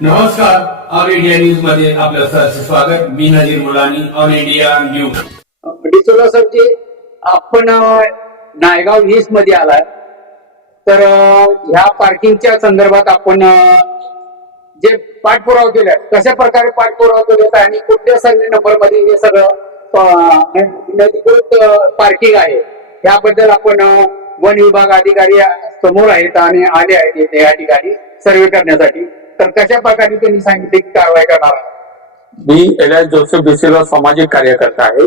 नमस्कार all India न्यूजमध्ये आपलं सहर्ष स्वागत. मी Nazir Mulani all India news डिसोला सरजी आपण नायगाव ईस्टमध्ये आलाय. तर ह्या पार्किंगच्या संदर्भात आपण जे पाठपुरावा केलाय कशा प्रकारे पाठपुरावा केलेला आणि कुठल्या सर्वे नंबरमध्ये हे सगळं अं, नदीकृत पार्किंग आहे याबद्दल आपण वन विभाग अधिकारी समोर आहेत आणि आले आहेत या ठिकाणी सर्वे करण्यासाठी. तर कशा प्रकारे त्यांनी सांगितले की कारवाई करणार मी एल एस जोसेफ डिसेला सामाजिक कार्यकर्ता आहे.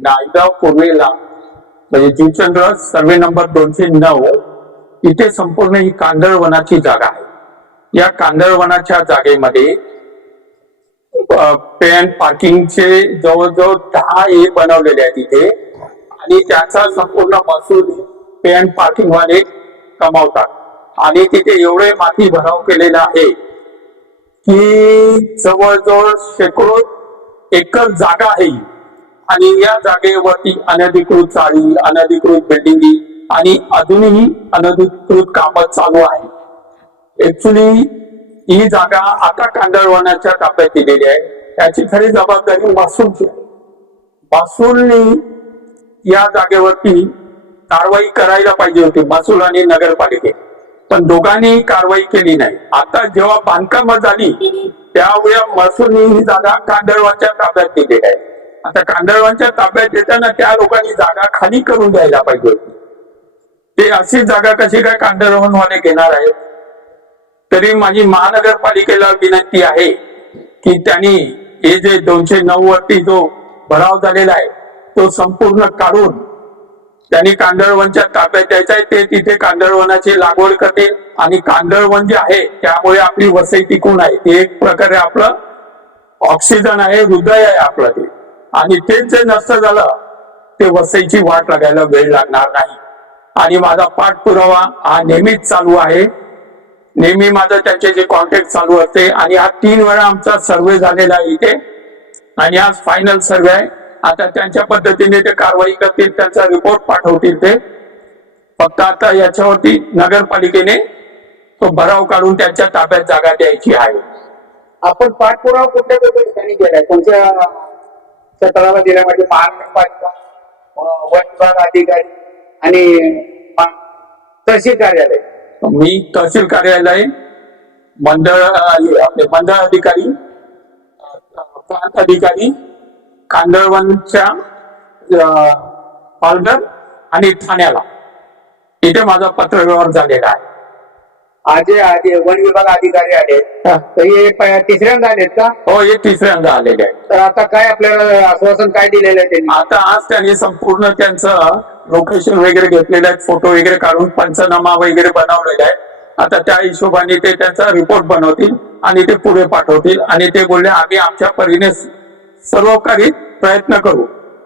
नायगाव पूर्वेला म्हणजे जीवचंद्र सर्वे नंबर दोनशे नऊ इथे संपूर्ण ही कांदळवनाची जागा आहे. या कांदळवनाच्या जागेमध्ये पेन पार्किंगचे जवळजवळ दहा ए बनवलेले आहेत इथे. आणि त्याचा संपूर्ण महसूल पेन पार्किंग वाले कमावतात. आणि तिथे एवढे माती भराव केलेला आहे की जवळजवळ शेकडो एकर जागा आहे. आणि या जागेवरती अनधिकृत चाळी अनधिकृत बिल्डिंगी आणि अजूनही अनधिकृत काम चालू आहे ऍक्च्युली ही जागा आता कांदळवनाच्या ताब्यात दिलेली आहे. त्याची खरी जबाबदारी महसूलची आहे. या जागेवरती कारवाई करायला पाहिजे होती महसूल आणि नगरपालिके पण दोघांनी कारवाई केली नाही. आता जेव्हा बांधकाम झाली त्यावेळी महसूलने ही जागा कांदळवांच्या ताब्यात दिलेली आहे. आता कांदळवांच्या ताब्यात देताना त्या लोकांनी जागा खाली करून द्यायला पाहिजे होती. ते अशी जागा कशी काय कांदळवनवाले घेणार आहेत? तरी माझी महानगरपालिकेला विनंती आहे की त्यांनी हे जे दोनशे नऊ वरती जो भराव झालेला आहे तो संपूर्ण काढून त्यांनी कांदळवनच्या ताब्यात द्यायचा आहे ते तिथे कांदळवनाची लागवड करतील. आणि कांदळवन जे आहे त्यामुळे आपली वसई टिकून आहे. ते एक प्रकारे आपलं ऑक्सिजन आहे हृदय आहे आपलं ते. आणि तेच जे नष्ट झालं ते वसईची वाट लागायला वेळ लागणार नाही. आणि माझा पाठपुरावा हा नेहमीच चालू आहे. नेहमी माझं त्यांचे जे कॉन्टॅक्ट चालू असते. आणि हा तीन वेळा आमचा सर्वे झालेला आहे इथे. आणि आज फायनल सर्वे आहे. आता त्यांच्या पद्धतीने ते कारवाई करतील त्यांचा रिपोर्ट पाठवतील ते. फक्त आता याच्यावरती नगरपालिकेने तो भराव काढून त्यांच्या ताब्यात जागा द्यायची आहे. आपण पाठपुरावा कुठल्या कुठल्या ठिकाणी केलाय? कोणत्या क्षेत्राला दिला म्हणजे महानगरपालिका वन विभाग अधिकारी आणि तहसील कार्यालय. मी तहसील कार्यालय मंडळ आपले मंडळ अधिकारी प्रांत अधिकारी कांदळवनच्या पालघर आणि ठाण्याला. इथे माझा पत्रव्यवहार झालेला आहे. आज आधी वन विभाग अधिकारी आले. हा. तर हे प- तिसऱ्यांदा आलेत का? हो हे तिसऱ्यांदा आलेले आहे तर आता काय आपल्याला आश्वासन काय दिलेलं आहे त्यांनी? आता आज त्यांनी संपूर्ण त्यांचं लोकेशन वगैरे घेतलेलं आहे फोटो वगैरे काढून पंचनामा वगैरे बनवलेला आहे. आता त्या हिशोबाने ते त्यांचा रिपोर्ट बनवतील आणि ते पुढे पाठवतील. आणि ते बोलले आम्ही आमच्या परीने सर्व काही प्रयत्न करू.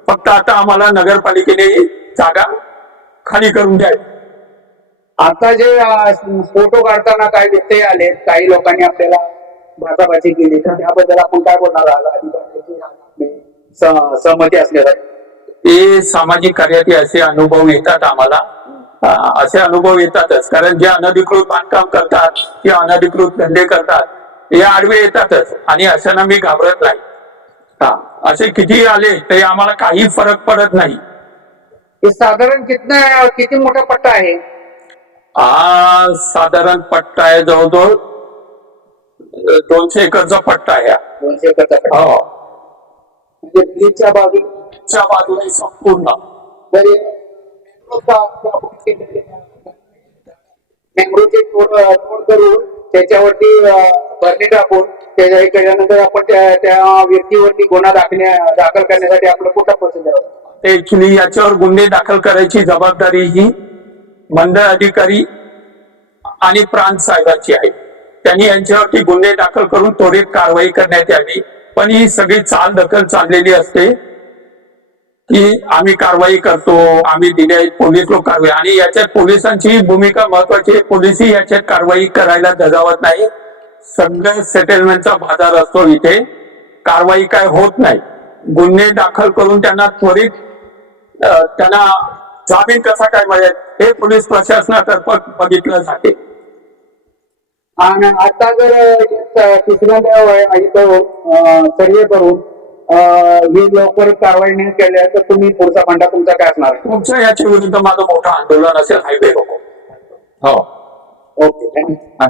फक्त आता आम्हाला नगरपालिकेने जागा खाली करून द्यावी. आता जे फोटो काढताना काय व्यत्यय आले काही लोकांनी आपल्याला भाषाभाषी केली तर त्याबद्दल आपण काय बोलणार आहात? सहमती असल्यासाठी ते सामाजिक कार्यात असे अनुभव येतात आम्हाला. असे अनुभव येतातच. कारण जे अनधिकृत बांधकाम करतात किंवा अनधिकृत धंदे करतात हे आडवे येतातच. आणि अशांना मी घाबरत नाही. हा असे किती आले तरी आम्हाला काही फरक पडत नाही. हे साधारण कितना किती मोठा पट्टा आहे? हा साधारण पट्टा आहे जवळजवळ दोनशे एकरचा पट्टा आहे हा. दोनशे एकरचा पट्टा. हो. म्हणजे ब्रिजच्या बाजू च्या बाजूने संपूर्ण. जरी मँग्रोवचे तोड तोड करून त्याच्यावरती अं, भरणी टाकून त्याच्यानंतर केल्यानंतर आपण त्या व्यक्तीवरती गुन्हा दाखल्या दाखल करण्यासाठी आपलं कुठं प्रोसिजर ऍक्च्युली याच्यावर गुन्हे दाखल करायची जबाबदारी ही मंडळ अधिकारी आणि प्रांत साहेबांची आहे. त्यांनी यांच्यावरती गुन्हे दाखल करून त्वरित कारवाई करण्यात यावी. पण ही सगळी चाल दखल चाललेली असते की आम्ही कारवाई करतो आम्ही दिले पोलीस लोक कारवाई. आणि याच्यात पोलिसांची भूमिका महत्वाची आहे. पोलिसही याच्यात कारवाई करायला दजावत नाही. सगळं सेटलमेंटचा बाजार असतो इथे. कारवाई काय होत नाही. गुन्हे दाखल करून त्यांना त्वरित त्यांना जामीन कसा काय मिळेल हे पोलीस प्रशासनातर्फे बघितलं जाते. आणि आता जर त- तिसऱ्यांदा इथं सर्वे करून ही लवकर कारवाई नाही केल्या तर तुम्ही पुढचा फंडा तुमचा काय असणार आहे? तुमच्या याच्या विरुद्ध माझं मोठं आंदोलन असेल हायवे हो. Okay thank you.